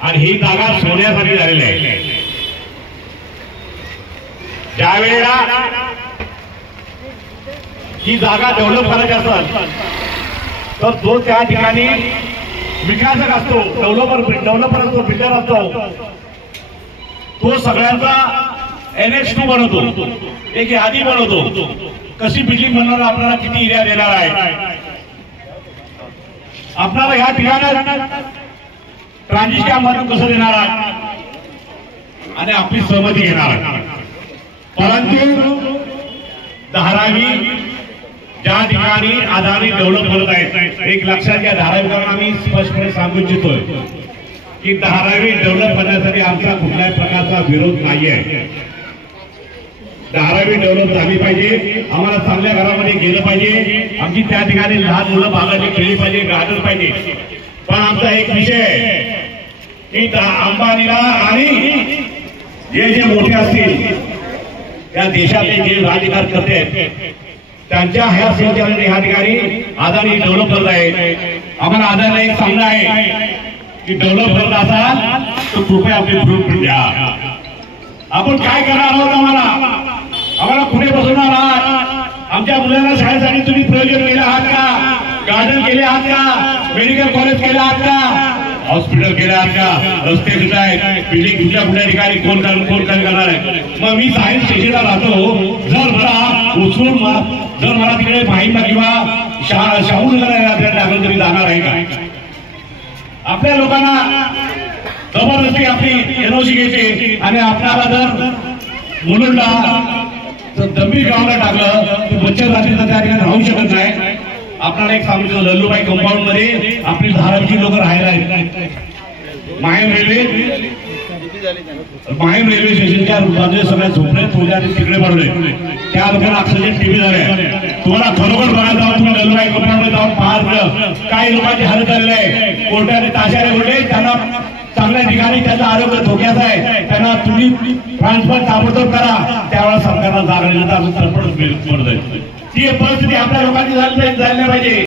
आणि ही जागा सोन्यासाठी झालेली आहे। ज्यावेळेला ही जागा डेव्हलप करायची असेल तर जो त्या ठिकाणी विकासक असतो, डेव्हलपर असतो, बिल्डर असतो, तो सगळ्यांचा NH2 बनवतो, एक यादी बनवतो, कशी बिल्डिंग बनवणार, आपल्याला किती एरिया देणार आहे, आपल्याला या ठिकाणी ट्रान्झिस्टर मधून कसं देणार आहे आणि आपली सहमती घेणार आहे। परंतु धारावी ज्या ठिकाणी अदानी डेव्हलप करत आहेत, एक लक्षात घ्या, धारावीकरांना आम्ही स्पष्टपणे सांगू इच्छितोय की धारावी डेव्हलप करण्यासाठी आमचा कुठल्याही प्रकारचा विरोध नाही आहे। धारावी डेव्हलप झाली पाहिजे, आम्हाला चांगल्या घरामध्ये गेलं पाहिजे, आमची त्या ठिकाणी लहान मुलं बागायला खेळली पाहिजे, गार्डन पाहिजे। पण आमचा एक विषय आहे की अंबानीला आणि जे मोठे असतील त्या देशातले जे राजकारण करते त्यांच्या ह्या सहकार्याने ह्या ठिकाणी अदानी डेव्हलप करत आहे। आम्हाला अदानीला एक सांगणं आहे की डेव्हलप करत असाल तर कृपया आपली प्रूफ द्या। आपण काय करणार आहोत, आम्हाला पुढे बसवणार आहात, आमच्या मुलांना शाळेसाठी तुम्ही प्रयोजन केले आहात का, गार्डन केले आहात का, मेडिकल कॉलेज केले आहात का, हॉस्पिटल केले आहात का, रस्ते कुठे आहेत, बिल्डिंग कुठल्या ठिकाणी कोण काय करणार आहे। मग मी सायन्स स्टेशनला राहतो, जर मला तिकडे माहीमला किंवा शाहू नगर टाकलं तरी जाणार आहे का? आपल्या लोकांना जबरदस्ती आपली NOC घ्यायची आणि आपल्याला जर मुलुंडला दंबी गावाला टाकलं तर बच्चर जातीचा त्या ठिकाणी राहू शकत नाही। आपल्याला एक सांगितलं, लल्लूबाई कंपाऊंड मध्ये आपली धारावीची लोक राहायला आहेत। माहीम रेल्वे स्टेशनच्या बाजूला सगळ्या झोपडे थोड्या तिकडे पडले, त्या लोकांना अक्षरशः टीव्ही झाले। तुम्हाला खरोखर बघायला जाऊन तुम्ही लल्लूबाई कंपाऊंड मध्ये जाऊन पाहत काही लोकांची हालत झालेली आहे, कोर्टाने ताशाने बोलले त्यांना चांगल्या ठिकाणी त्याचं आरोग्य धोक्याचं आहे, त्यांना तुम्ही ट्रान्सफर ताबडतोब करा, त्यावेळेला सरकारला जागा दिली तर ती परिस्थिती आपल्या लोकांची झाली पाहिजे।